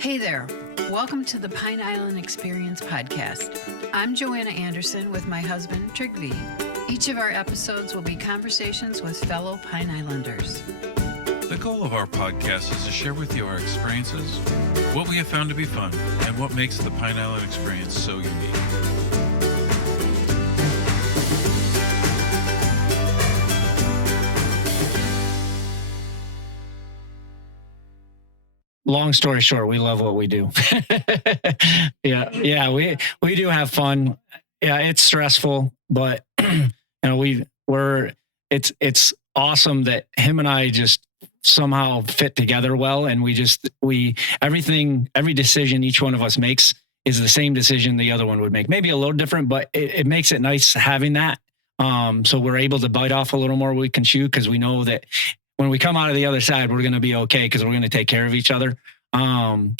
Hey there. Welcome to the Pine Island Experience podcast. I'm Joanna Anderson with my husband, Trygve. Each of our episodes will be conversations with fellow Pine Islanders. The goal of our podcast is to share with you our experiences, what we have found to be fun, and what makes the Pine Island experience so unique. Long story short, we love what we do. Yeah, we do have fun. Yeah, it's stressful, but it's awesome that him and I just somehow fit together well, and every decision each one of us makes is the same decision the other one would make. Maybe a little different, but it makes it nice having that. So we're able to bite off a little more we can chew, because we know that when we come out of the other side, we're going to be okay, because we're going to take care of each other. And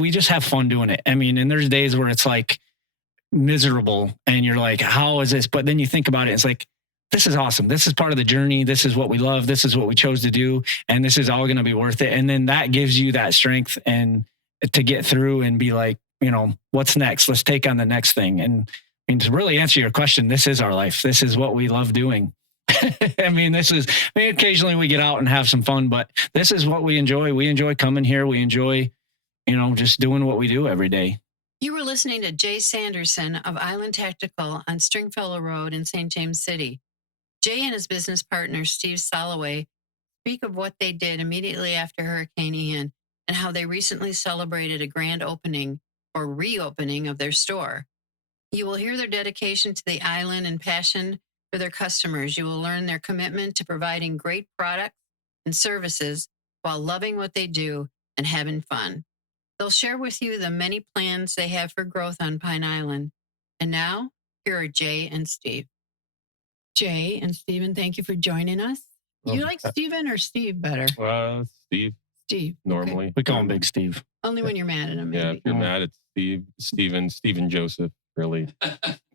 we just have fun doing it. I mean, and there's days where it's like miserable and you're like, how is this? But then you think about it, it's like, this is awesome. This is part of the journey. This is what we love. This is what we chose to do. And this is all going to be worth it. And then that gives you that strength and to get through and be like, what's next? Let's take on the next thing. And to really answer your question, this is our life. This is what we love doing. Occasionally we get out and have some fun, but this is what we enjoy. We enjoy coming here. We enjoy, just doing what we do every day. You were listening to Jay Sanderson of Island Tactical on Stringfellow Road in St. James City. Jay and his business partner, Steve Soloway, speak of what they did immediately after Hurricane Ian and how they recently celebrated a grand opening or reopening of their store. You will hear their dedication to the island and passion for their customers. You will learn their commitment to providing great products and services while loving what they do and having fun. They'll share with you the many plans they have for growth on Pine Island. And now, here are Jay and Steve. Jay and Steven, thank you for joining us. You like Steven or Steve better? Steve. Steve. Normally. Okay. We call him Big Steve. Only when you're mad at him. Yeah, Maybe. if you're mad at Steven Joseph, really.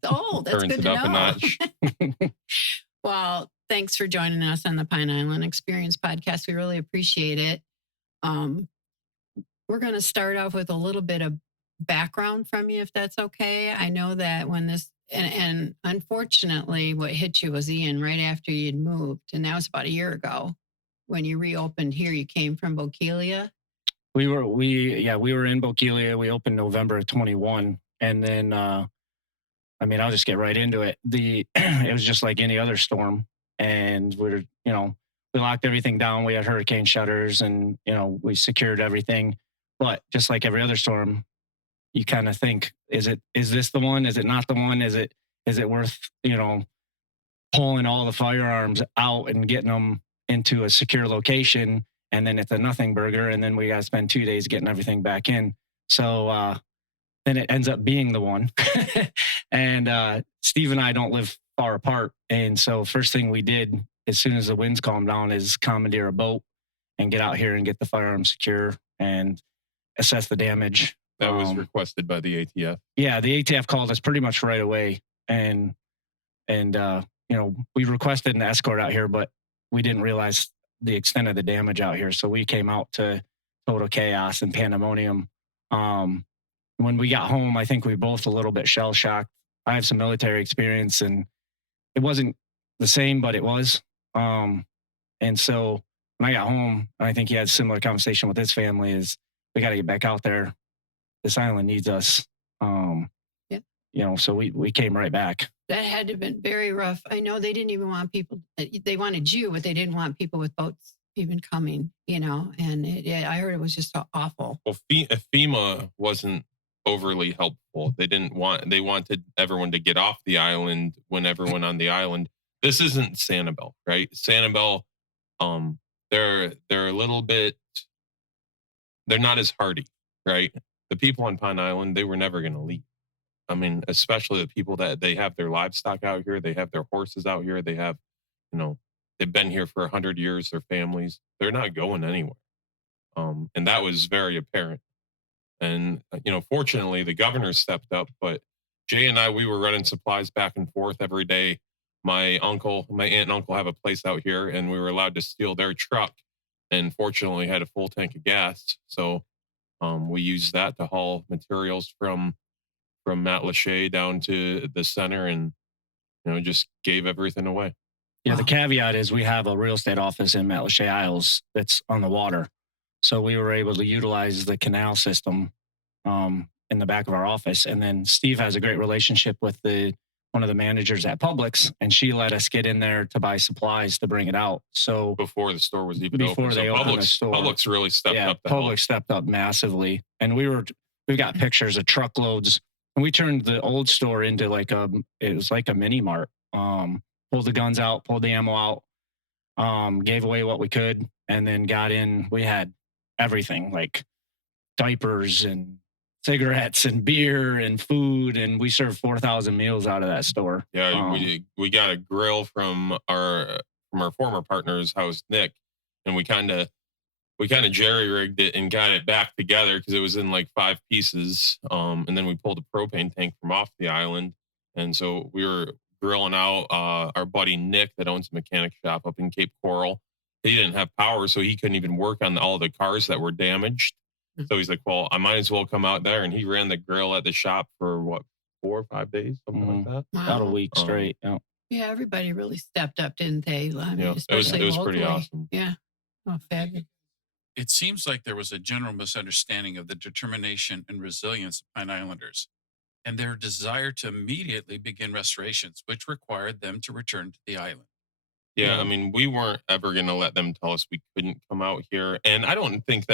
Oh, that's turns good it to up a know. notch. Well, thanks for joining us on the Pine Island Experience podcast. We really appreciate it. We're going to start off with a little bit of background from you, if that's okay. I know that when this, and unfortunately, what hit you was Ian right after you'd moved. And that was about a year ago when you reopened here. You came from Bokeelia. We were in Bokeelia. We opened November of 21. And then, I'll just get right into it. It was just like any other storm. And we locked everything down. We had hurricane shutters and, we secured everything. But just like every other storm, you kind of think, is this the one? Is it not the one? Is it worth, pulling all the firearms out and getting them into a secure location? And then it's a nothing burger. And then we got to spend 2 days getting everything back in. So, then it ends up being the one. And Steve and I don't live far apart. And so first thing we did as soon as the winds calmed down is commandeer a boat and get out here and get the firearm secure and assess the damage. That was requested by the ATF. Yeah, the ATF called us pretty much right away. And we requested an escort out here, but we didn't realize the extent of the damage out here. So we came out to total chaos and pandemonium. When we got home, I think we both a little bit shell shocked. I have some military experience and it wasn't the same, but it was. And so when I got home, I think he had a similar conversation with his family is we got to get back out there. This island needs us. So we came right back. That had to have been very rough. I know they didn't even want people, they wanted you, but they didn't want people with boats even coming, and I heard it was just awful. Well, FEMA wasn't overly helpful. They wanted everyone to get off the island when everyone on the island. This isn't Sanibel, right? Sanibel, they're a little bit, they're not as hardy, right? The people on Pine Island, they were never going to leave. Especially the people that they have their livestock out here. They have their horses out here. They have, they've been here for 100 years, their families. They're not going anywhere. And that was very apparent. And, fortunately, the governor stepped up. But Jay and I, we were running supplies back and forth every day. My aunt and uncle have a place out here, and we were allowed to steal their truck. And fortunately, had a full tank of gas. So We used that to haul materials from Matt Lachey down to the center, and just gave everything away. Yeah, the Wow. caveat is we have a real estate office in Matlacha Isles that's on the water. So we were able to utilize the canal system in the back of our office. And then Steve has a great relationship with one of the managers at Publix, and she let us get in there to buy supplies to bring it out. So Before the store was even before open. they So opened the store, Publix really stepped yeah, up to help. Publix stepped up massively. And we got pictures of truckloads, and we turned the old store into it was like a mini mart. Pulled the guns out, pulled the ammo out, gave away what we could, and then got in. We had everything like diapers and cigarettes and beer and food, and we served 4,000 meals out of that store. Yeah, we got a grill from our former partner's house, Nick, and we kind of jerry rigged it and got it back together because it was in like 5 pieces. And then we pulled a propane tank from off the island, and so we were grilling out. Our buddy Nick that owns a mechanic shop up in Cape Coral, he didn't have power, so he couldn't even work on all the cars that were damaged. So he's like, well, I might as well come out there. And he ran the grill at the shop for 4 or 5 days, something like that. About a week straight. Yeah. Yeah, everybody really stepped up, didn't they? I mean, Yeah, it was pretty locally. awesome. Yeah. Oh, fabulous. It seems like there was a general misunderstanding of the determination and resilience of Pine Islanders and their desire to immediately begin restorations, which required them to return to the island. Yeah, Yeah. I mean, we weren't ever going to let them tell us we couldn't come out here. And I don't think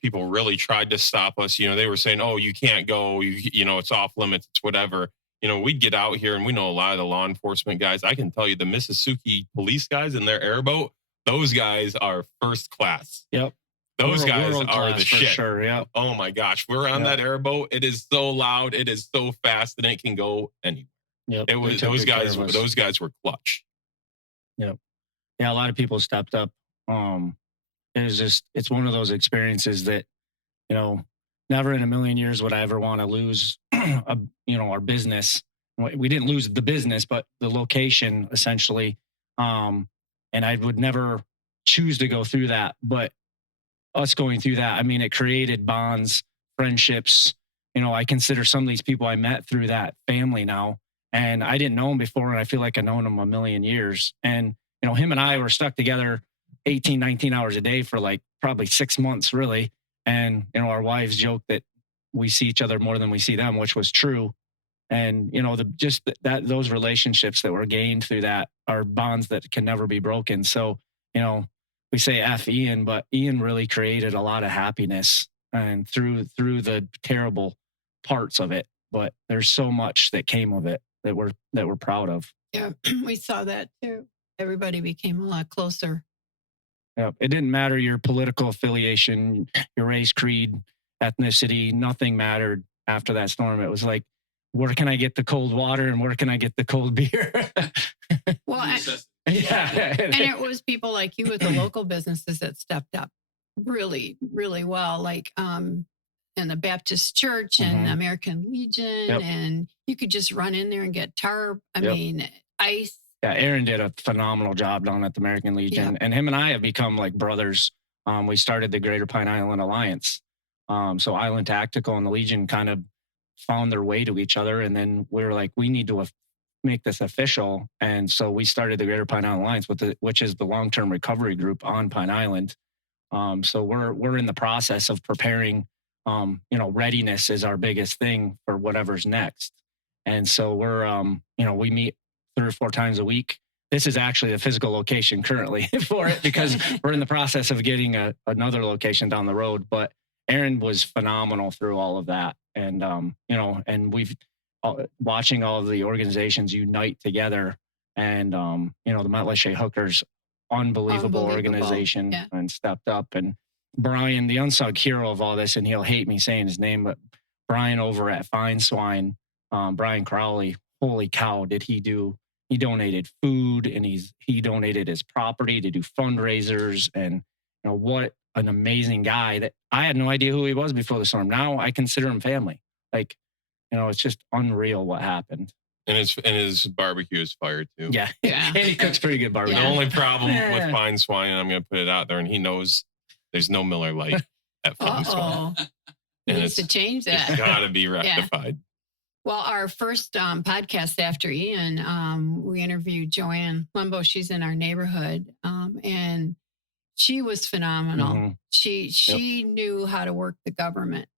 people really tried to stop us. They were saying, oh, you can't go, it's off limits, it's whatever. We'd get out here, and we know a lot of the law enforcement guys. I can tell you the Mississippi police guys in their airboat, those guys are first class. Yep. Those guys World are class the for shit. sure. Yeah. Oh my gosh. We're on that airboat. It is so loud. It is so fast, and it can go anywhere. Yep. It was those guys were clutch. Yep. Yeah, a lot of people stepped up. It's one of those experiences that, never in a million years would I ever want to lose, our business. We didn't lose the business, but the location essentially. And I would never choose to go through that. But us going through that, I mean, it created bonds, friendships. I consider some of these people I met through that family now. And I didn't know him before, and I feel like I've known him a million years. And, him and I were stuck together 18, 19 hours a day for like probably 6 months, really. And, our wives joke that we see each other more than we see them, which was true. And, those relationships that were gained through that are bonds that can never be broken. So, we say F Ian, but Ian really created a lot of happiness and through the terrible parts of it. But there's so much that came of it that we're proud of. Yeah, we saw that too. Everybody became a lot closer. Yeah, it didn't matter your political affiliation, your race, creed, ethnicity. Nothing mattered after that storm. It was like, where can I get the cold water and where can I get the cold beer? Well, Yeah. and it was people like you with the local businesses that stepped up really, really well, like in the Baptist Church and Mhm. American Legion, Yep. and you could just run in there and get tarp. I Yep. mean, ice. Yeah, Aaron did a phenomenal job down at the American Legion, and him and I have become like brothers. We started the Greater Pine Island Alliance. So Island Tactical and the Legion kind of found their way to each other, and then we were like, we need to make this official. And so we started the Greater Pine Island Alliance, which is the long-term recovery group on Pine Island. So we're in the process of preparing. Readiness is our biggest thing for whatever's next. And so we meet 3 or 4 times a week. This is actually the physical location currently for it because we're in the process of getting another location down the road. But Aaron was phenomenal through all of that. And, and we've watching all of the organizations unite together and, the Matlacha Hookers, unbelievable organization, yeah. and stepped up. And Brian, the unsung hero of all this, and he'll hate me saying his name, but Brian over at Fine Swine, Brian Crowley, holy cow, did he do? He donated food and he donated his property to do fundraisers. And what an amazing guy that I had no idea who he was before the storm. Now I consider him family. Like, it's just unreal what happened. And his barbecue is fire too. Yeah. Yeah. And he cooks pretty good barbecue. The Yeah. only problem with Fine Swine, and I'm going to put it out there, and he knows there's no Miller Lite. at Funny Swell. Uh-oh. And Needs to change that. It's got to be rectified. Well, our first podcast after Ian, we interviewed Joanne Lumbo. She's in our neighborhood, and she was phenomenal. Mhm. She knew how to work the government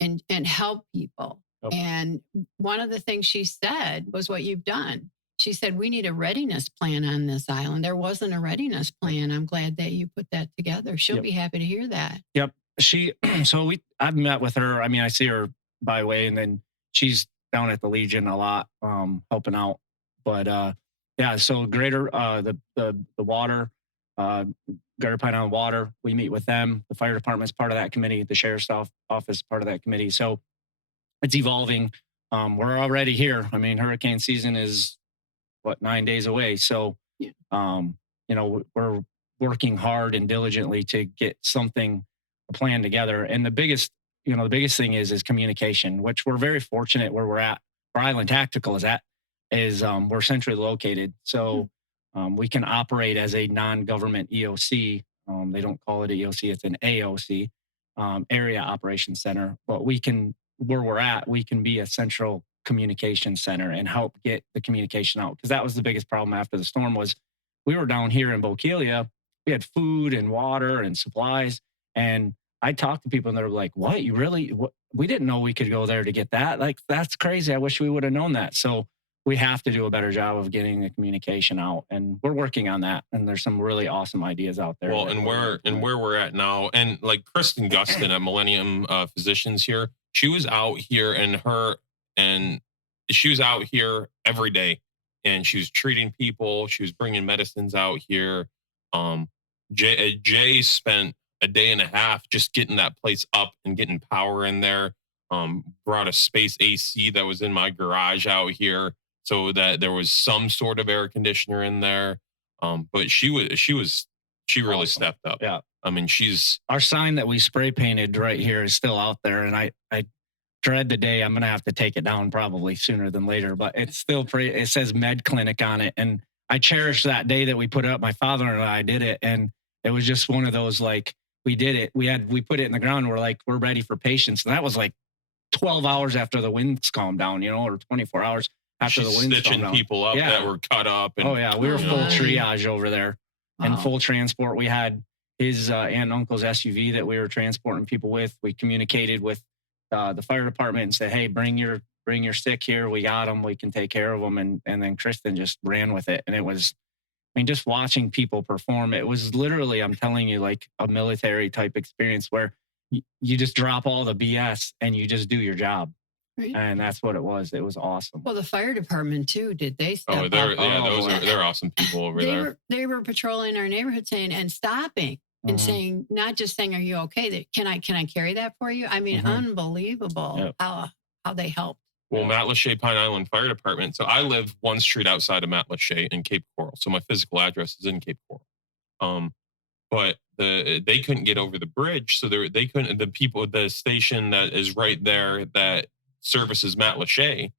and help people. Yep. And one of the things she said was what you've done. She said, we need a readiness plan on this island. There wasn't a readiness plan. I'm glad that you put that together. She'll Yep. be happy to hear that. Yep. I've met with her. I mean, I see her by way, and then she's down at the Legion a lot, helping out. But yeah, so Greater the water, Greater Pine Island Water, we meet with them. The fire department's part of that committee. The sheriff's office part of that committee. So it's evolving. We're already here. I mean, hurricane season is 9 days away. So Yeah. we're working hard and diligently to get a plan together. And the biggest thing is communication, which we're very fortunate where we're at. Where Island Tactical is we're centrally located. So we can operate as a non-government EOC. They don't call it an EOC, it's an AOC, Area Operations Center. But where we're at, we can be a central communication center and help get the communication out. Because that was the biggest problem after the storm was we were down here in Bokeelia. We had food and water and supplies. And I talked to people and they're like, what, you really, we didn't know we could go there to get that. Like, that's crazy. I wish we would have known that. So we have to do a better job of getting the communication out, and we're working on that. And there's some really awesome ideas out there. Well, and where we're at now, and like Kristen Gustin at Millennium Physicians here, she was out here she was out here every day, and she was treating people. She was bringing medicines out here. Jay spent a day and a half just getting that place up and getting power in there. Brought a space AC that was in my garage out here, so that there was some sort of air conditioner in there. But she really Awesome. stepped up. Yeah. I mean, Our sign that we spray painted right here is still out there. And I dread the day I'm going to have to take it down probably sooner than later, but it's still it says Med Clinic on it. And I cherish that day that we put it up. My father and I did it. And it was just one of those, like, we did it. We put it in the ground. We're like, we're ready for patients. And that was like 12 hours after the winds calmed down, or 24 hours after the winds stitching calmed down. people up that were cut up. And, Oh yeah, we were full triage over there and Wow. full transport. We had his aunt and uncle's SUV that we were transporting people with. We communicated with the fire department and said, "Hey, bring your sick here. We got them. We can take care of them." And then Kristen just ran with it, and it was, I mean, just watching people perform. It was literally, I'm telling you, like a military type experience where you just drop all the BS and you just do your job. Right. And that's what it was. It was awesome. Well, the fire department too. Did they step up? They're awesome people over there. They were patrolling our neighborhood and stopping and saying, not just saying, "Are you okay? Can I carry that for you?" I mean, unbelievable how they helped. Well, Matt Lachey Pine Island Fire Department. So I live one street outside of Matt Lachey in Cape Coral. So my physical address is in Cape Coral. But they couldn't get over the bridge, so they couldn't. The station that is right there that services Matt Lachey,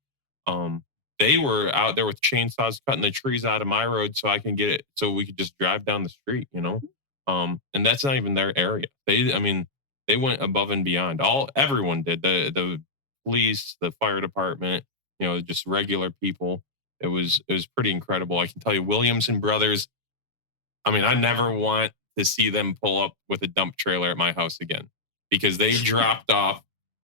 they were out there with chainsaws cutting the trees out of my road so I can get it, so we could just drive down the street, and that's not even their area. They went above and beyond. Everyone did. The police, the fire department, just regular people. It was pretty incredible. I can tell you, Williamson Brothers. I mean, I never want to see them pull up with a dump trailer at my house again, because they dropped off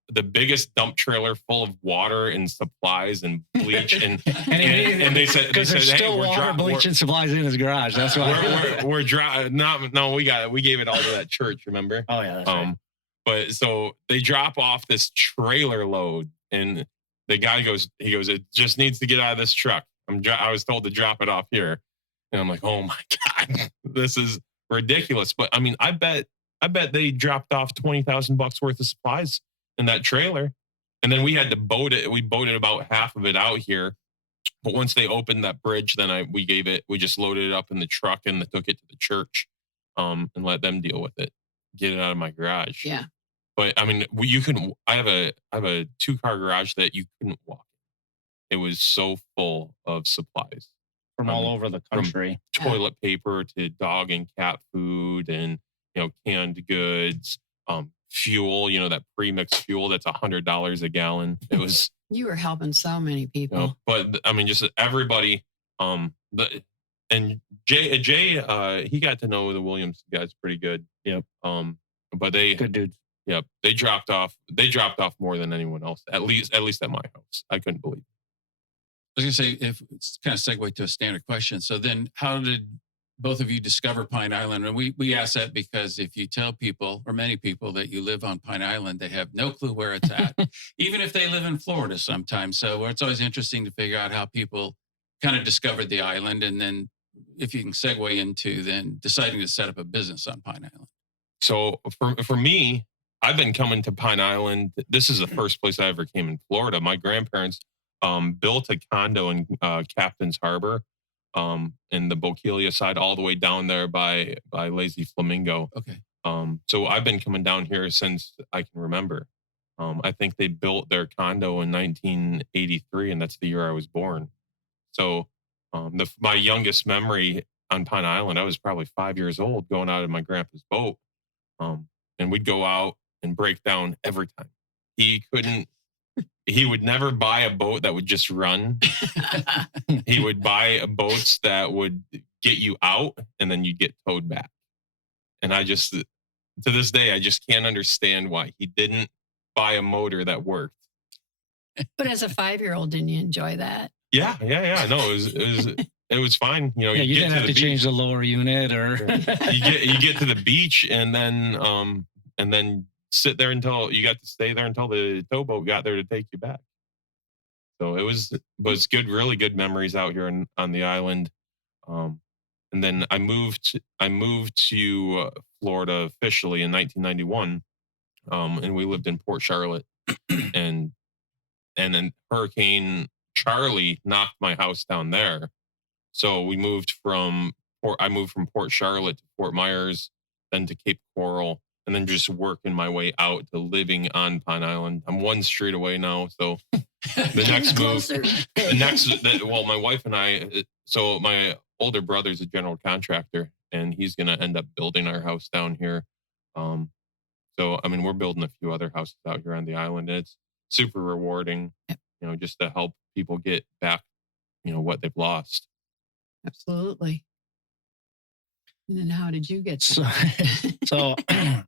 the biggest dump trailer full of water and supplies and bleach and they said, because there's still water, bleach, and supplies in his garage. That's why we're dry. We gave it all to that church. Remember? Oh yeah. That's right. But so they drop off this trailer load, and the guy goes, "It just needs to get out of this truck. I was told to drop it off here." And I'm like, "Oh my God, this is ridiculous." But I mean, I bet they dropped off $20,000 worth of supplies in that trailer. And then we had to boat it. We boated about half of it out here. But once they opened that bridge, then we just loaded it up in the truck and took it to the church, and let them deal with it, get it out of my garage. Yeah. But I mean, I have a 2-car garage that you couldn't walk. It was so full of supplies. From all over the country, toilet paper to dog and cat food, and canned goods, fuel, that pre-mixed fuel that's $100 a gallon. It was, You were helping so many people. but I mean, just everybody. And Jay, he got to know the Williams guys pretty good. Yep. But they, Good dudes. yep, they dropped off. They dropped off more than anyone else. At least at my house. I couldn't believe it. I was going to say, if it's kind of segue to a standard question. So then how did both of you discover Pine Island? And we ask that because if you tell people, or many people, that you live on Pine Island, they have no clue where it's at, even if they live in Florida sometimes. So it's always interesting to figure out how people kind of discovered the island. And then if you can segue into then deciding to set up a business on Pine Island. So for me, I've been coming to Pine Island. This is the first place I ever came in Florida. My grandparents built a condo in Captain's Harbor, in the Bokeelia side, all the way down there by Lazy Flamingo. Okay. So I've been coming down here since I can remember. I think they built their condo in 1983, and that's the year I was born. So my youngest memory on Pine Island, I was probably 5 years old, going out in my grandpa's boat, and we'd go out and break down every time. He would never buy a boat that would just run. He would buy boats that would get you out and then you'd get towed back. And I just, to this day, I just can't understand why he didn't buy a motor that worked. But as a 5-year-old, didn't you enjoy that? Yeah. No, it was fine. You didn't have to change the lower unit or you get to the beach and then sit there until you got to stay there until the towboat got there to take you back. So it was good, really good memories out here on the island. And then I moved to Florida officially in 1991, and we lived in Port Charlotte, and then Hurricane Charlie knocked my house down there. So I moved from Port Charlotte to Fort Myers, then to Cape Coral, and then just working my way out to living on Pine Island. I'm one street away now. So the next move, well, my wife and I, so my older brother's a general contractor and he's going to end up building our house down here. So, I mean, we're building a few other houses out here on the island, and it's super rewarding, just to help people get back, what they've lost. Absolutely. And then how did you get so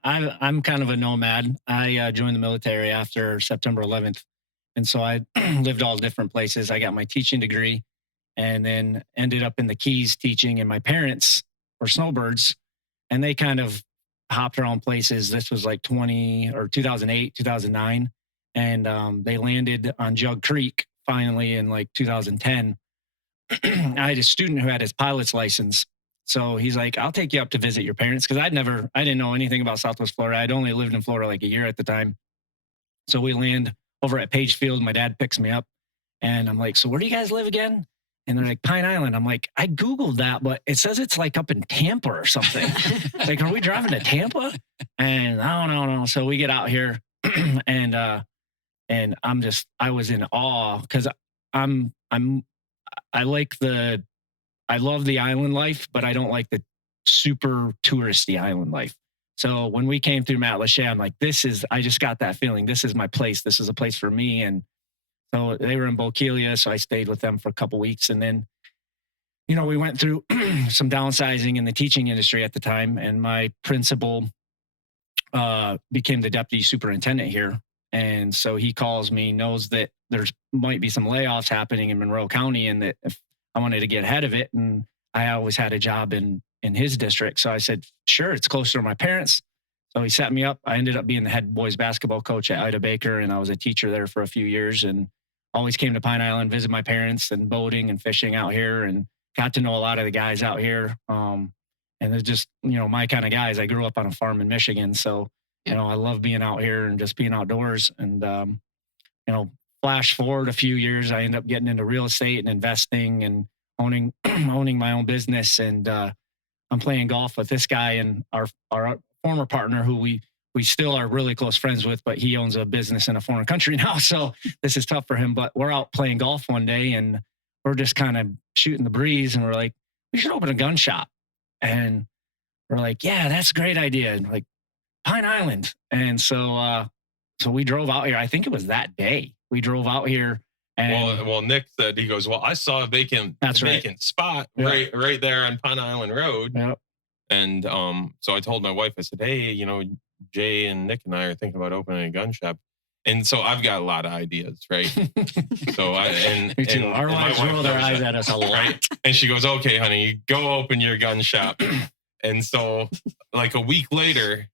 I'm kind of a nomad. I joined the military after September 11th. And so I lived all different places. I got my teaching degree and then ended up in the Keys teaching, and my parents were snowbirds and they kind of hopped around places. This was like 2008, 2009. And they landed on Jug Creek finally in like 2010. I had a student who had his pilot's license. So he's like, I'll take you up to visit your parents. Cause I didn't know anything about Southwest Florida. I'd only lived in Florida like a year at the time. So we land over at Page Field. My dad picks me up and I'm like, so where do you guys live again? And they're like, Pine Island. I'm like, I Googled that, but it says it's like up in Tampa or something. Like, are we driving to Tampa? And I don't know. So we get out here and I was in awe because I love the island life, but I don't like the super touristy island life. So when we came through Matlacha, I'm like, I just got that feeling. This is my place. This is a place for me. And so they were in Bokeelia. So I stayed with them for a couple of weeks. And then, we went through some downsizing in the teaching industry at the time. And my principal became the deputy superintendent here. And so he calls me, knows that there's might be some layoffs happening in Monroe County and that if I wanted to get ahead of it. And I always had a job in his district. So I said, sure, it's closer to my parents. So he set me up. I ended up being the head boys basketball coach at Ida Baker. And I was a teacher there for a few years and always came to Pine Island, visit my parents and boating and fishing out here and got to know a lot of the guys out here. And they're just, my kind of guys. I grew up on a farm in Michigan. So, I love being out here and just being outdoors. And, flash forward a few years, I ended up getting into real estate and investing and owning my own business. And I'm playing golf with this guy and our former partner who we still are really close friends with, but he owns a business in a foreign country now. So this is tough for him, but we're out playing golf one day and we're just kind of shooting the breeze and we're like, we should open a gun shop. And we're like, yeah, that's a great idea. And like, Pine Island. And so we drove out here. I think it was that day we drove out here. And Well, Nick said, he goes, well, I saw a vacant spot right there on Pine Island Road. Yep. And so I told my wife, I said, hey, you know, Jay and Nick and I are thinking about opening a gun shop. And so I've got a lot of ideas, right? So Me too. Our wives roll their eyes at us a lot. Right? And she goes, okay, honey, go open your gun shop. And so like a week later,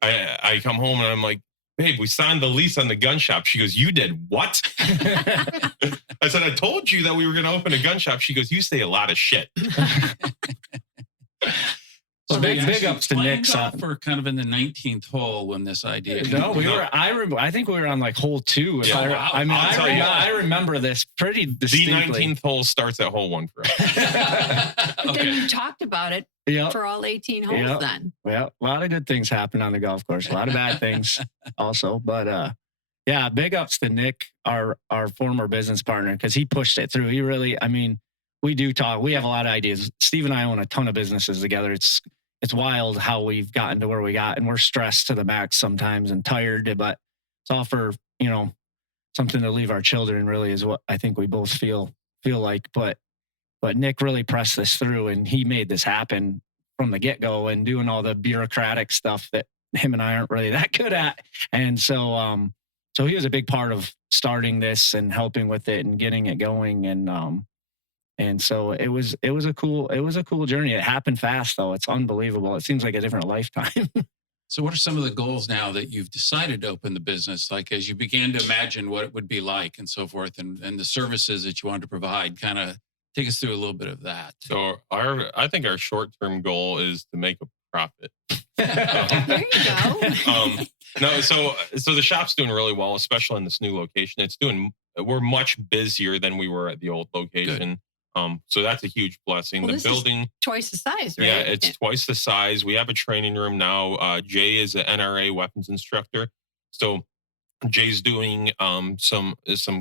I come home and I'm like, babe, we signed the lease on the gun shop. She goes, you did what? I said, I told you that we were going to open a gun shop. She goes, you say a lot of shit. So big ups to Nick. For kind of in the 19th hole when this idea. No, we were. I think we were on like hole 2. Yeah, wow. I mean, I remember this pretty distinctly. The 19th hole starts at hole 1 for us. But then you talked about it for all 18 holes then. Well, a lot of good things happen on the golf course. A lot of bad things also. But yeah, big ups to Nick, our former business partner, because he pushed it through. He really, I mean, we do talk. We have a lot of ideas. Steve and I own a ton of businesses together. It's wild how we've gotten to where we got, and we're stressed to the max sometimes and tired, but it's all for, you know, something to leave our children, really, is what I think we both feel like. But Nick really pressed this through, and he made this happen from the get-go, and doing all the bureaucratic stuff that him and I aren't really that good at. And so he was a big part of starting this and helping with it and getting it going. And so it was a cool journey. It happened fast though. It's unbelievable. It seems like a different lifetime. So what are some of the goals now that you've decided to open the business? Like as you began to imagine what it would be like and so forth, and the services that you wanted to provide, kind of take us through a little bit of that. So I think our short-term goal is to make a profit. There you go. No, so the shop's doing really well, especially in this new location. We're much busier than we were at the old location. Good. So that's a huge blessing. Well, the building is twice the size, right? Yeah, it's twice the size. We have a training room now. Jay is an NRA weapons instructor. So Jay's doing some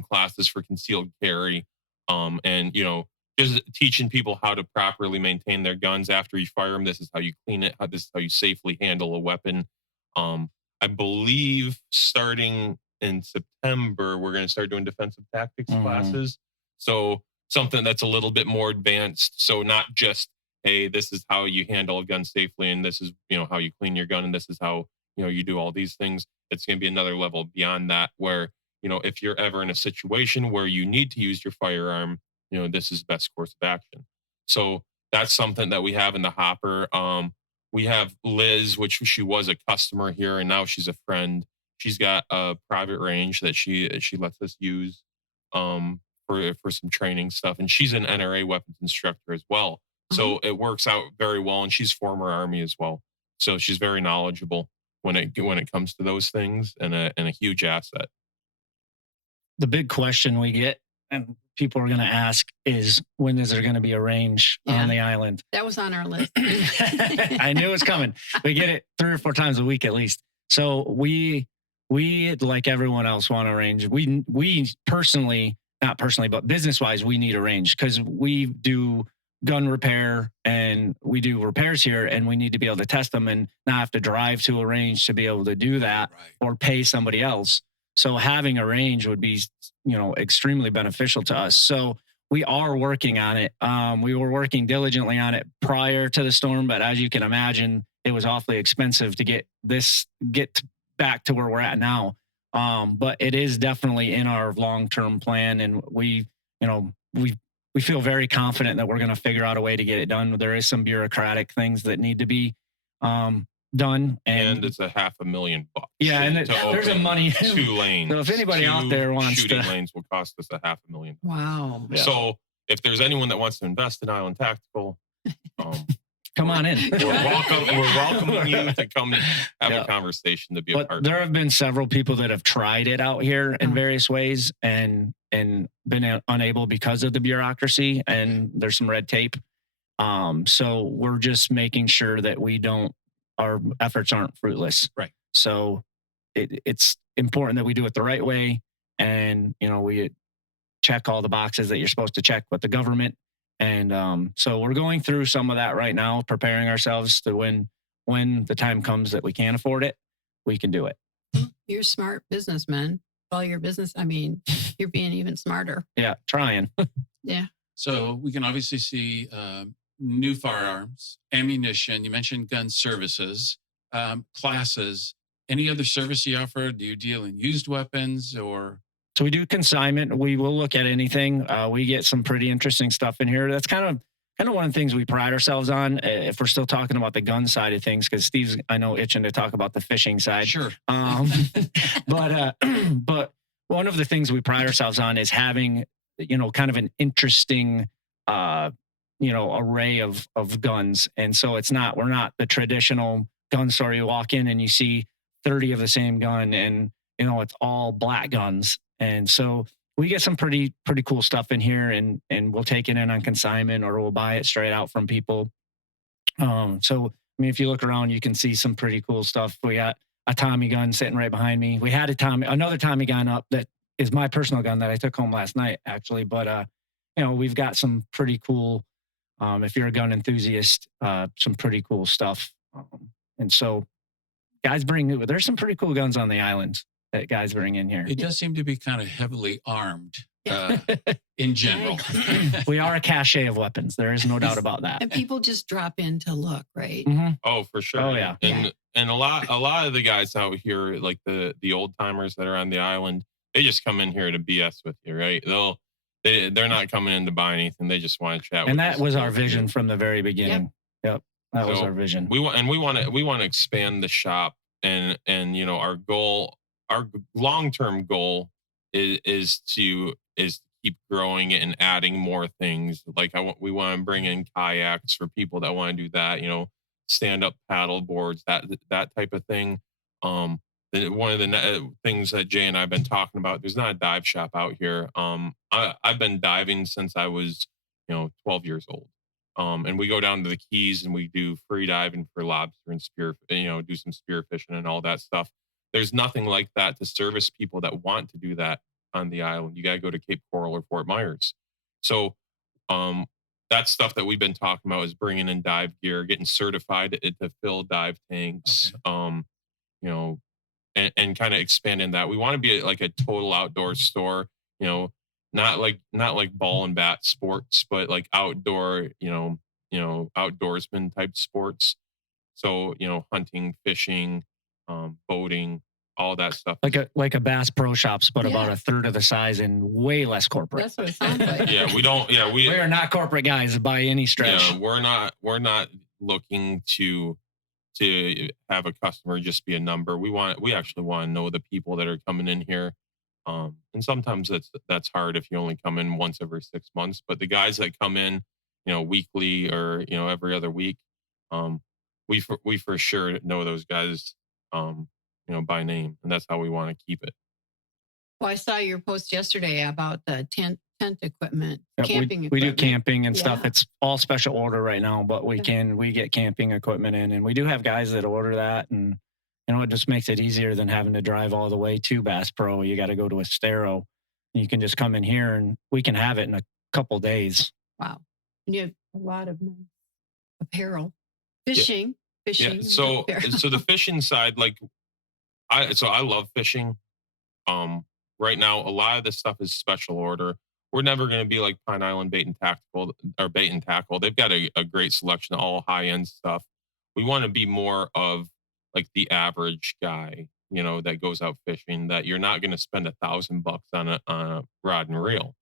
classes for concealed carry. And you know, just teaching people how to properly maintain their guns after you fire them. This is how you clean it. This is how you safely handle a weapon. I believe starting in September, we're going to start doing defensive tactics classes. So something that's a little bit more advanced. So not just, hey, this is how you handle a gun safely, and this is, you know, how you clean your gun, and this is how, you know, you do all these things. It's going to be another level beyond that, where, you know, if you're ever in a situation where you need to use your firearm, you know, this is best course of action. So that's something that we have in the hopper. We have Liz, which she was a customer here, and now she's a friend. She's got a private range that she lets us use for some training stuff, and she's an NRA weapons instructor as well. So it works out very well, and she's former Army as well. So she's very knowledgeable when it comes to those things, and a huge asset. The big question we get, and people are going to ask, is when is there going to be a range on the island? That was on our list. I knew it was coming. We get it 3 or 4 times a week at least. So we like everyone else want a range. We personally, not personally, but business wise, we need a range because we do gun repair and we do repairs here, and we need to be able to test them and not have to drive to a range to be able to do that or pay somebody else. So having a range would be, you know, extremely beneficial to us. So we are working on it. We were working diligently on it prior to the storm, but as you can imagine, it was awfully expensive to get back to where we're at now. But it is definitely in our long-term plan, and we feel very confident that we're going to figure out a way to get it done. There is some bureaucratic things that need to be done, and it's $500,000. Yeah, and there's a money 2 lanes. So if anybody out there wants shooting lanes will cost us $500,000. Wow. Yeah. So if there's anyone that wants to invest in Island Tactical, come on in. We're welcoming you to come have a conversation to be a part. There have been several people that have tried it out here in various ways and been unable because of the bureaucracy, and there's some red tape. So we're just making sure that our efforts aren't fruitless. Right. So it's important that we do it the right way, and you know, we check all the boxes that you're supposed to check with the government. And so we're going through some of that right now, preparing ourselves to when the time comes that we can afford it. we can do it. You're a smart businessman. All your business, I mean, you're being even smarter. Yeah, trying. Yeah. So we can obviously see new firearms, ammunition. You mentioned gun services, classes. Any other service you offer? Do you deal in used weapons or? So we do consignment. We will look at anything. We get some pretty interesting stuff in here. That's kind of one of the things we pride ourselves on. If we're still talking about the gun side of things, because Steve's, I know, itching to talk about the fishing side. Sure. But but one of the things we pride ourselves on is having, kind of an interesting array of guns. And so we're not the traditional gun store. You walk in and you see 30 of the same gun, and it's all black guns. And so we get some pretty cool stuff in here, and we'll take it in on consignment, or we'll buy it straight out from people. So I mean, if you look around, you can see some pretty cool stuff. We got a Tommy gun sitting right behind me. We had another Tommy gun up that is my personal gun that I took home last night, actually. But we've got some pretty cool. If you're a gun enthusiast, some pretty cool stuff. And so, there's some pretty cool guns on the island that guys bring in here. It does seem to be kind of heavily armed in general. We are a cache of weapons. There is no doubt about that. And people just drop in to look, right? Mhm. Oh, for sure. Oh, yeah. And a lot of the guys out here, like the old timers that are on the island, they just come in here to BS with you, right? They're not coming in to buy anything. They just want to chat. And that was our vision from the very beginning. Yep. That was our vision. We want to expand the shop, and our long-term goal is to keep growing it and adding more things. Like we want to bring in kayaks for people that want to do that, stand-up paddle boards, that type of thing. One of the things that Jay and I have been talking about, there's not a dive shop out here. I've been diving since I was 12 years old. And we go down to the Keys and we do free diving for lobster and spear, do some spear fishing and all that stuff. There's nothing like that to service people that want to do that on the island. You got to go to Cape Coral or Fort Myers. So that's stuff that we've been talking about, is bringing in dive gear, getting certified to fill dive tanks, and kind of expanding that. We want to be like a total outdoor store, not like ball and bat sports, but like outdoor, outdoorsman type sports. So, hunting, fishing, boating, all that stuff. Like a Bass Pro Shops, but about a third of the size and way less corporate. That's what it sounds like. Yeah, we don't. Yeah, we are not corporate guys by any stretch. Yeah, we're not looking to have a customer just be a number. We actually want to know the people that are coming in here. And sometimes that's hard if you only come in once every 6 months. But the guys that come in, weekly or every other week, we for sure know those guys, by name, and that's how we want to keep it. Well, I saw your post yesterday about the tent equipment, camping equipment. We do camping and stuff. It's all special order right now, but we get camping equipment in, and we do have guys that order that, and it just makes it easier than having to drive all the way to Bass Pro. You got to go to Estero. You can just come in here and we can have it in a couple days. Wow. And you have a lot of nice apparel. Fishing. Yeah. So the fishing side, I love fishing. Right now, a lot of this stuff is special order. We're never going to be like Pine Island Bait and Tactical or Bait and Tackle. They've got a great selection of all high end stuff. We want to be more of like the average guy, that goes out fishing, that you're not going to spend $1,000 on a rod and reel.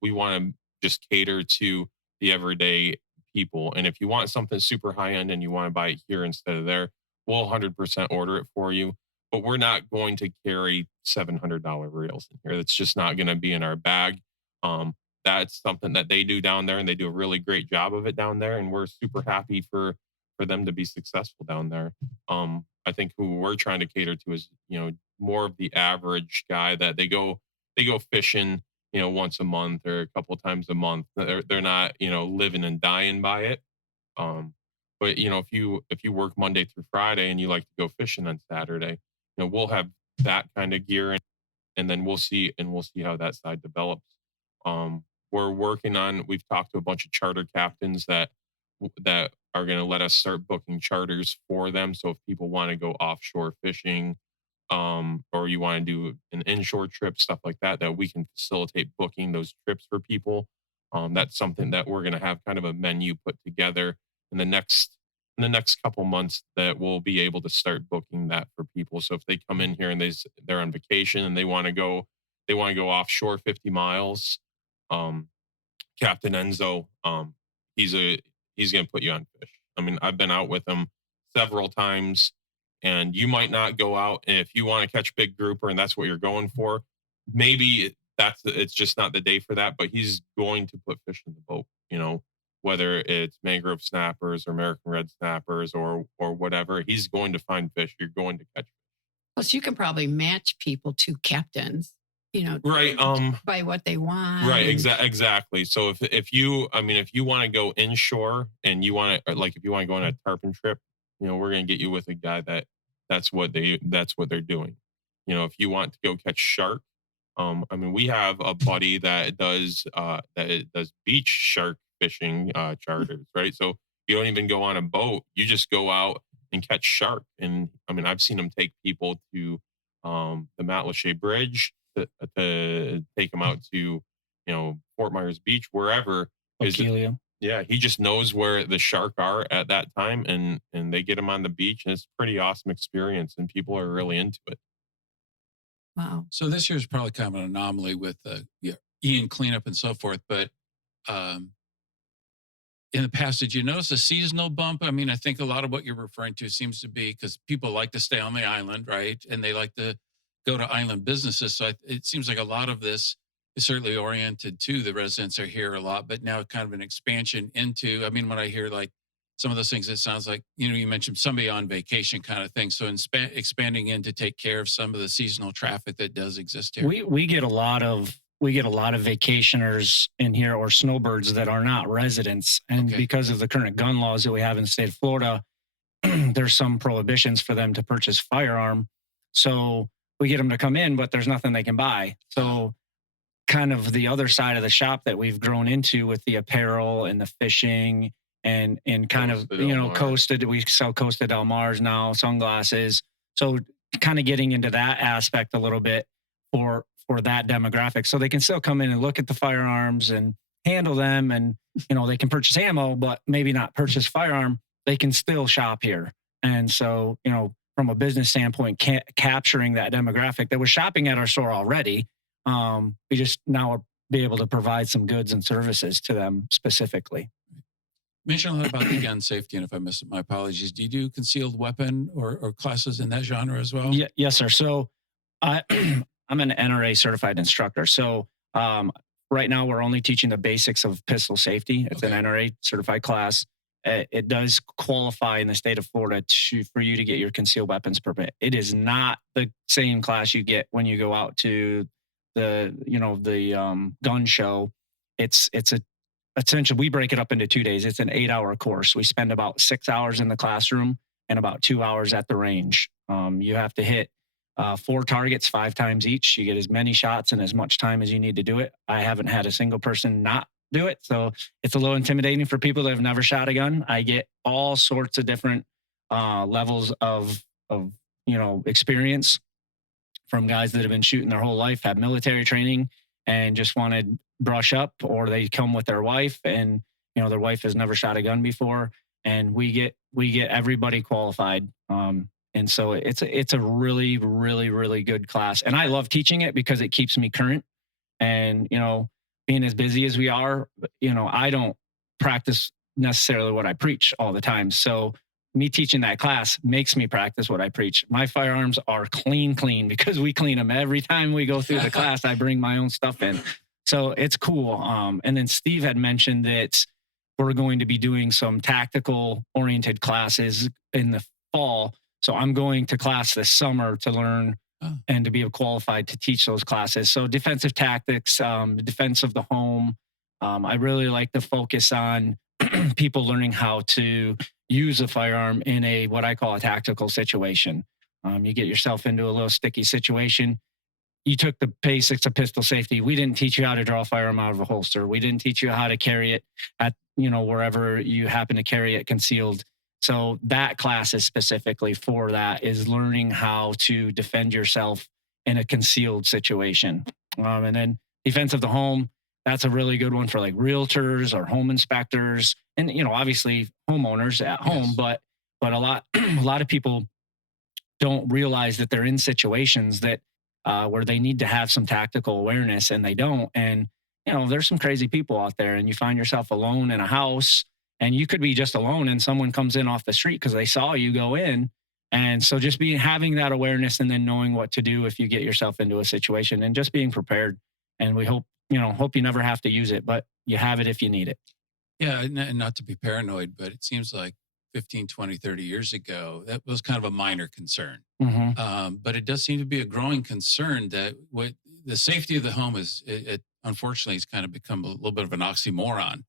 We want to just cater to the everyday people. And if you want something super high end and you want to buy it here instead of there, we'll 100% order it for you. But we're not going to carry $700 reels in here. That's just not going to be in our bag. That's something that they do down there, and they do a really great job of it down there. And we're super happy for them to be successful down there. I think who we're trying to cater to is, more of the average guy that they go fishing, once a month or a couple times a month. They're not, living and dying by it. But if you work Monday through Friday and you like to go fishing on Saturday, we'll have that kind of gear, and then we'll see how that side develops. We've talked to a bunch of charter captains that that are going to let us start booking charters for them. So if people want to go offshore fishing, or you want to do an inshore trip, stuff like that, that we can facilitate booking those trips for people. That's something that we're going to have kind of a menu put together in the next couple months that we'll be able to start booking that for people. So if they come in here and they're on vacation and they want to go offshore 50 miles. Um, Captain Enzo, he's a he's gonna put you on fish. I mean, I've been out with him several times, and you might not go out, and if you want to catch big grouper and that's what you're going for, maybe it's just not the day for that. But he's going to put fish in the boat. Whether it's mangrove snappers or American red snappers or whatever, he's going to find fish. You're going to catch. Plus, you can probably match people to captains, Right. by what they want. Right, exactly. So if you want to go inshore and you want to like if you want to go on a tarpon trip, we're going to get you with a guy that's what they're doing. If you want to go catch shark, we have a buddy that does beach shark fishing charters, right? So you don't even go on a boat, you just go out and catch shark. And I've seen them take people to the Matlacha Bridge to take them out to, Fort Myers Beach, wherever. Bokeelia. Yeah, he just knows where the shark are at that time, and they get him on the beach, and it's a pretty awesome experience, and people are really into it. Wow. So this year is probably kind of an anomaly with Ian cleanup and so forth. But in the past, did you notice a seasonal bump? I think a lot of what you're referring to seems to be because people like to stay on the island, right? And they like to go to island businesses. So it seems like a lot of this is certainly oriented to the residents are here a lot, but now kind of an expansion into, when I hear like some of those things, it sounds like, you mentioned somebody on vacation kind of thing. So expanding in to take care of some of the seasonal traffic that does exist here. We get a lot of vacationers in here or snowbirds that are not residents. And Okay. because of the current gun laws that we have in the state of Florida, there's some prohibitions for them to purchase firearm. So we get them to come in, but there's nothing they can buy. So kind of the other side of the shop that we've grown into with the apparel and the fishing and kind of, coasted, we sell Costa Del Mars now, sunglasses. So kind of getting into that aspect a little bit for that demographic. So they can still come in and look at the firearms and handle them. And, they can purchase ammo, but maybe not purchase firearm. They can still shop here. And so, from a business standpoint, capturing that demographic that was shopping at our store already, we just now be able to provide some goods and services to them specifically. Mention a little about the gun safety, and if I missed it, my apologies. Do you do concealed weapon or classes in that genre as well? Yeah, yes, sir. So I'm an NRA certified instructor. So right now we're only teaching the basics of pistol safety. It's an NRA certified class. It does qualify in the state of Florida for you to get your concealed weapons permit. It is not the same class you get when you go out to the gun show. Essentially we break it up into 2 days. It's an 8-hour course. We spend about 6 hours in the classroom and about 2 hours at the range. You have to hit 4 targets 5 times each. You get as many shots in as much time as you need to do it. I haven't had a single person not do it. So it's a little intimidating for people that have never shot a gun. I get all sorts of different levels of experience from guys that have been shooting their whole life, have military training and just wanted brush up, or they come with their wife and their wife has never shot a gun before, and we get everybody qualified. And so it's a really, really, really good class. And I love teaching it because it keeps me current. And, being as busy as we are, I don't practice necessarily what I preach all the time. So me teaching that class makes me practice what I preach. My firearms are clean because we clean them every time we go through the class. I bring my own stuff in. So it's cool. And then Steve had mentioned that we're going to be doing some tactical oriented classes in the fall. So I'm going to class this summer to learn and to be qualified to teach those classes. So defensive tactics, defense of the home. I really like to focus on people learning how to use a firearm in what I call a tactical situation. You get yourself into a little sticky situation. you took the basics of pistol safety. We didn't teach you how to draw a firearm out of a holster. We didn't teach you how to carry it at, wherever you happen to carry it concealed. So that class is specifically for that, is learning how to defend yourself in a concealed situation. And then defense of the home, that's a really good one for like realtors or home inspectors, and obviously homeowners at home. Yes. But a lot a lot of people don't realize that they're in situations that where they need to have some tactical awareness, and they don't. And there's some crazy people out there, and you find yourself alone in a house, and you could be just alone, and someone comes in off the street because they saw you go in. And so just having that awareness, and then knowing what to do if you get yourself into a situation, and just being prepared. And we hope you never have to use it, but you have it if you need it. Yeah, and not to be paranoid, but it seems like 15, 20, 30 years ago, that was kind of a minor concern. Hmm. But it does seem to be a growing concern that what the safety of the home it unfortunately has kind of become a little bit of an oxymoron.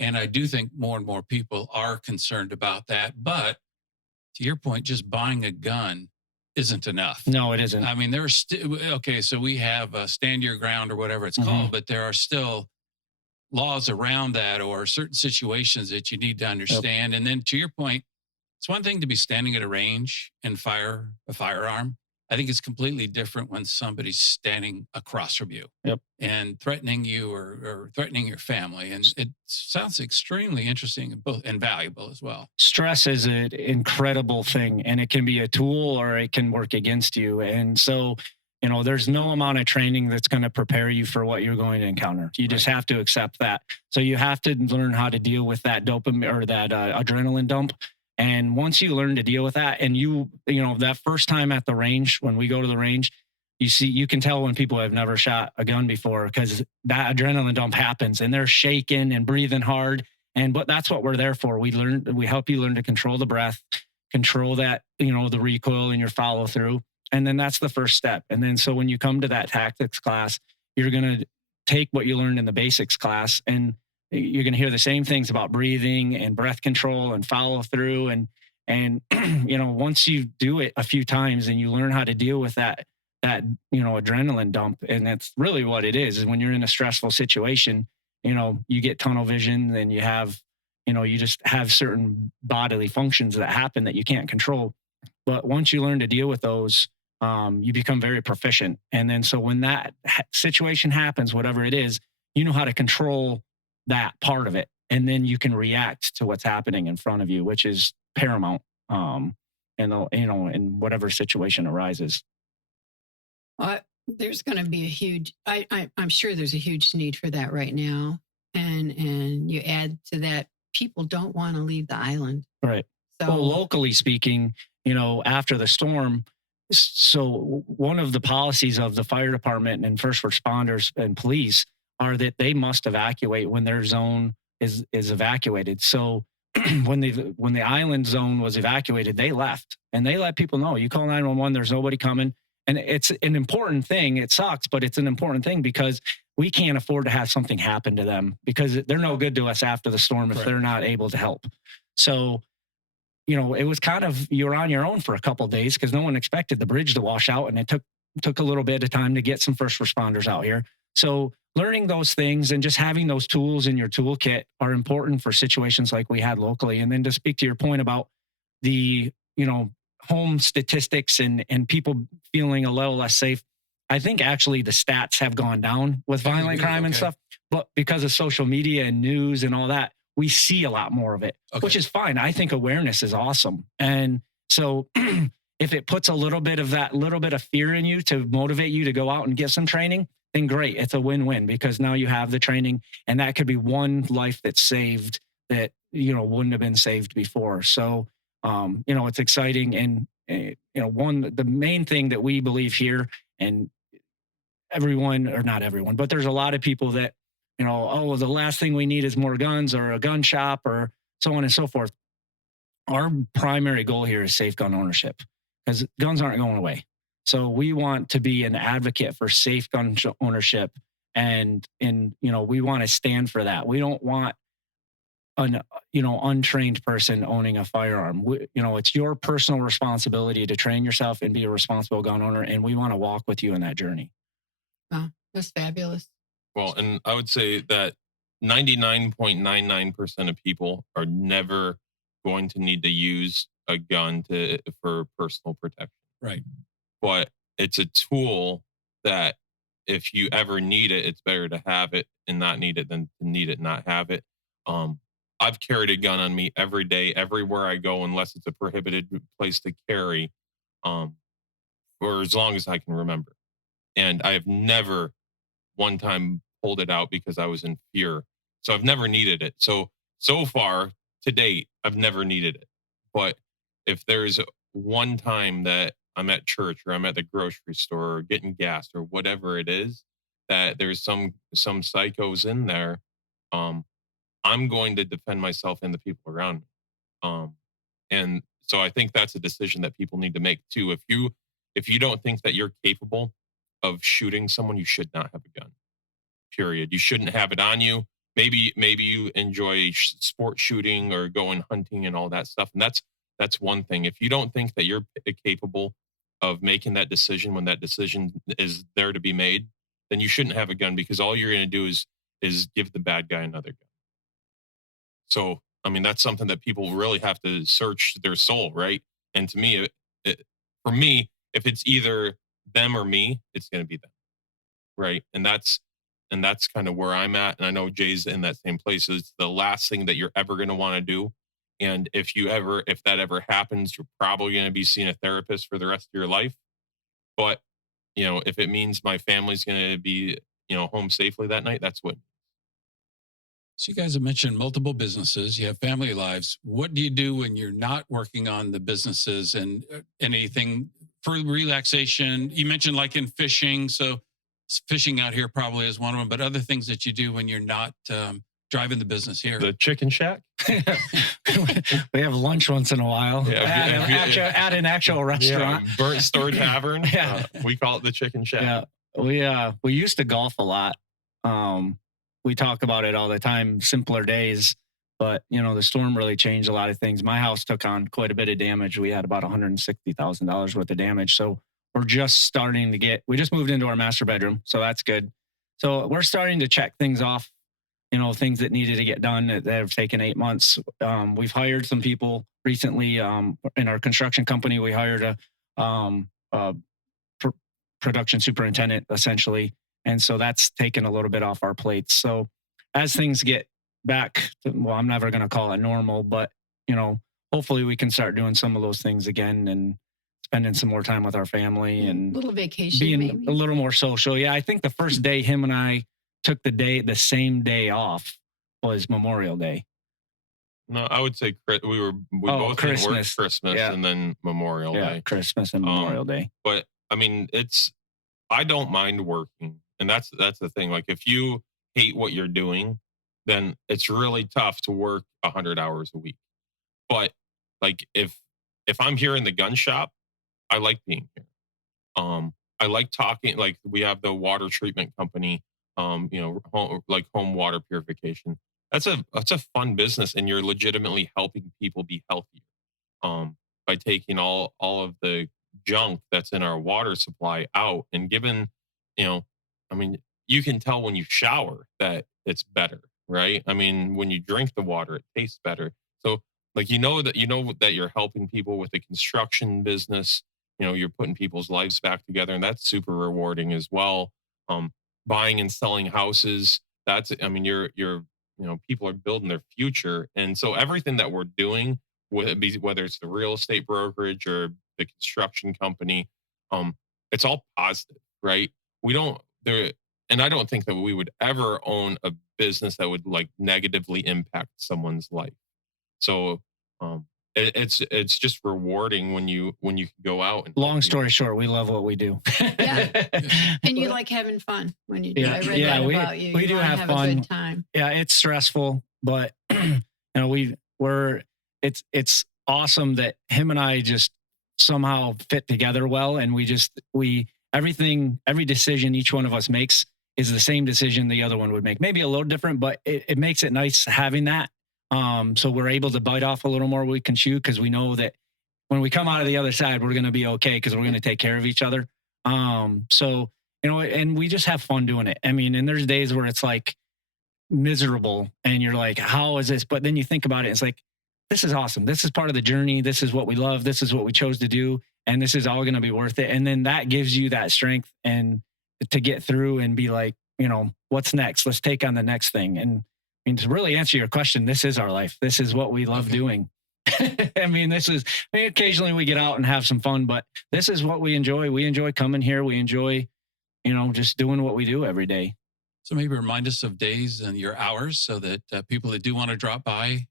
And I do think more and more people are concerned about that. But to your point, just buying a gun isn't enough. No, it isn't. I mean, there's still, okay, so we have stand your ground or whatever it's called, but there are still laws around that, or certain situations that you need to understand. And then to your point, it's one thing to be standing at a range and fire a firearm. I think it's completely different when somebody's standing across from you Yep. and threatening you, or threatening your family. And it sounds extremely interesting and valuable as well. Stress is an incredible thing, and it can be a tool or it can work against you. And so, there's no amount of training that's going to prepare you for what you're going to encounter. You just have to accept that. So you have to learn how to deal with that dopamine or that adrenaline dump. And once you learn to deal with that, and that first time at the range, when we go to the range, you can tell when people have never shot a gun before, because that adrenaline dump happens and they're shaking and breathing hard. But that's what we're there for. We help you learn to control the breath, control that, the recoil and your follow through. And then that's the first step. And then, so when you come to that tactics class, you're going to take what you learned in the basics class, and you're going to hear the same things about breathing and breath control and follow through. And once you do it a few times and you learn how to deal with that adrenaline dump, and that's really what it is when you're in a stressful situation, you get tunnel vision, and you have, you just have certain bodily functions that happen that you can't control. But once you learn to deal with those, you become very proficient. And then, so when that situation happens, whatever it is, you know how to control that part of it. And then you can react to what's happening in front of you, which is paramount, in whatever situation arises. There's going to be a huge, I'm sure there's a huge need for that right now. And you add to that, people don't want to leave the island. Right. So, well, locally speaking, after the storm, so one of the policies of the fire department and first responders and police are that they must evacuate when their zone is evacuated. So when the island zone was evacuated, they left, and they let people know, you call 911, there's nobody coming. And it's an important thing. It sucks, but it's an important thing, because we can't afford to have something happen to them, because they're no good to us after the storm if they're not able to help. So, it was kind of, you're on your own for a couple of days, because no one expected the bridge to wash out, and it took a little bit of time to get some first responders out here. So learning those things and just having those tools in your toolkit are important for situations like we had locally. And then to speak to your point about the, home statistics and people feeling a little less safe, I think actually the stats have gone down with violent crime and stuff, but because of social media and news and all that, we see a lot more of it, which is fine. I think awareness is awesome. And so if it puts a little bit of fear in you to motivate you to go out and get some training, then great. It's a win-win, because now you have the training, and that could be one life that's saved that, wouldn't have been saved before. So, it's exciting. And, the main thing that we believe here, and everyone, or not everyone, but there's a lot of people that, the last thing we need is more guns or a gun shop or so on and so forth. Our primary goal here is safe gun ownership, because guns aren't going away. So we want to be an advocate for safe gun ownership, and we want to stand for that. We don't want an untrained person owning a firearm. It's your personal responsibility to train yourself and be a responsible gun owner, and we want to walk with you in that journey. Wow, that's fabulous. Well, and I would say that 99.99% of people are never going to need to use a gun for personal protection. Right. But it's a tool that if you ever need it, it's better to have it and not need it than to need it and not have it. Um, I've carried a gun on me every day, everywhere I go, unless it's a prohibited place to carry, um, for as long as I can remember. And I have never one time pulled it out because I was in fear. So I've never needed it. So far to date, I've never needed it. But if there's one time that I'm at church or I'm at the grocery store or getting gas or whatever it is, that there's some psychos in there, um, I'm going to defend myself and the people around me. Um, and so I think that's a decision that people need to make too. If you don't think that you're capable of shooting someone, you should not have a gun. Period. You shouldn't have it on you. Maybe you enjoy sport shooting or going hunting and all that stuff, and that's one thing. If you don't think that you're capable of making that decision when that decision is there to be made, then you shouldn't have a gun because all you're going to do is give the bad guy another gun. So, I mean, that's something that people really have to search their soul, right? And to me, for me, if it's either them or me, it's going to be them, right? And that's kind of where I'm at. And I know Jay's in that same place. It's the last thing that you're ever going to want to do. And if that ever happens, you're probably going to be seeing a therapist for the rest of your life. But, if it means my family's going to be, home safely that night, that's what. So you guys have mentioned multiple businesses. You have family lives. What do you do when you're not working on the businesses and anything for relaxation? You mentioned like in fishing. So fishing out here probably is one of them, but other things that you do when you're not driving the business here. The chicken shack. We have lunch once in a while Yeah, at an actual restaurant. Yeah, Burnt Store Tavern. Yeah. We call it the chicken shack. Yeah, we used to golf a lot. We talk about it all the time, simpler days, but the storm really changed a lot of things. My house took on quite a bit of damage. We had about $160,000 worth of damage. So we're just starting to we just moved into our master bedroom. So that's good. So we're starting to check things off, things that needed to get done that have taken 8 months. We've hired some people recently in our construction company. We hired a production superintendent essentially. And so that's taken a little bit off our plates. So as things get back to, I'm never going to call it normal, but, hopefully we can start doing some of those things again and spending some more time with our family and a little vacation, being maybe. a little more social. Yeah, I think the first day him and I took the same day off was Memorial Day. No, I would say we both Christmas. Didn't work Christmas Yeah. and then Memorial Day. Christmas and Memorial Day. But I mean, I don't mind working. And that's the thing. Like if you hate what you're doing, then it's really tough to work 100 hours a week. But like if I'm here in the gun shop, I like being here. I like talking. Like we have the water treatment company, home water purification. That's a fun business, and you're legitimately helping people be healthier by taking all of the junk that's in our water supply out and giving, I mean, you can tell when you shower that it's better, right? I mean, when you drink the water, it tastes better. So like, that you're helping people with the construction business, you're putting people's lives back together, and that's super rewarding as well. Buying and selling houses, you're people are building their future. And so everything that we're doing, whether it's the real estate brokerage or the construction company, it's all positive, right? And I don't think that we would ever own a business that would like negatively impact someone's life. So it's just rewarding when you can go out and long story short, we love what we do. Yeah. And you like having fun when you do. Yeah, I read that about you. We You do wanna have a fun. good time. Yeah, it's stressful, but it's awesome that him and I just somehow fit together well, and every decision each one of us makes is the same decision the other one would make. Maybe a little different, but it makes it nice having that. So we're able to bite off a little more we can chew because we know that when we come out of the other side, we're going to be okay because we're going to take care of each other. So and we just have fun doing it. I mean, and there's days where it's like miserable and you're like, how is this? But then you think about it, it's like, this is awesome. This is part of the journey. This is what we love. This is what we chose to do. And this is all going to be worth it. And then that gives you that strength and to get through and be like, what's next? Let's take on the next thing. And I mean, to really answer your question, this is our life. This is what we love doing. I mean, occasionally we get out and have some fun, but this is what we enjoy. We enjoy coming here. We enjoy, just doing what we do every day. So maybe remind us of days and your hours so that people that do want to drop by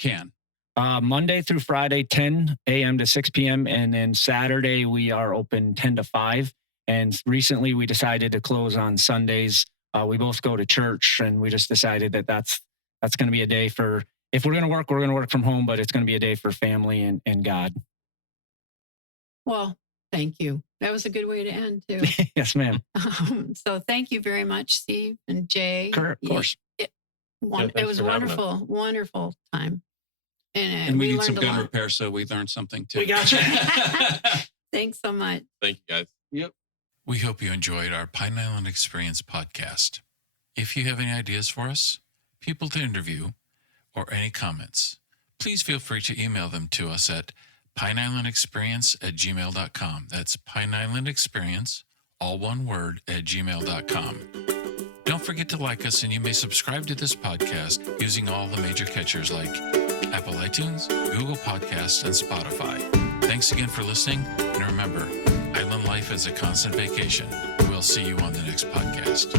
can. Monday through Friday, 10 a.m. to 6 p.m. And then Saturday, we are open 10 to 5. And recently we decided to close on Sundays. We both go to church, and we just decided that that's going to be a day for, if we're going to work, we're going to work from home, but it's going to be a day for family and God. Well, thank you. That was a good way to end, too. Yes, ma'am. So thank you very much, Steve and Jay. Of course. It was wonderful, wonderful time. And we need some learned a gun lot. repair, so we learned something too. We got you. Thanks so much. Thank you, guys. Yep. We hope you enjoyed our Pine Island Experience podcast. If you have any ideas for us, people to interview, or any comments, please feel free to email them to us at pineislandexperience@gmail.com. That's pineislandexperience, all one word, @gmail.com. Don't forget to like us, and you may subscribe to this podcast using all the major catchers like Apple iTunes, Google Podcasts, and Spotify. Thanks again for listening, and remember, island life is a constant vacation. We'll see you on the next podcast.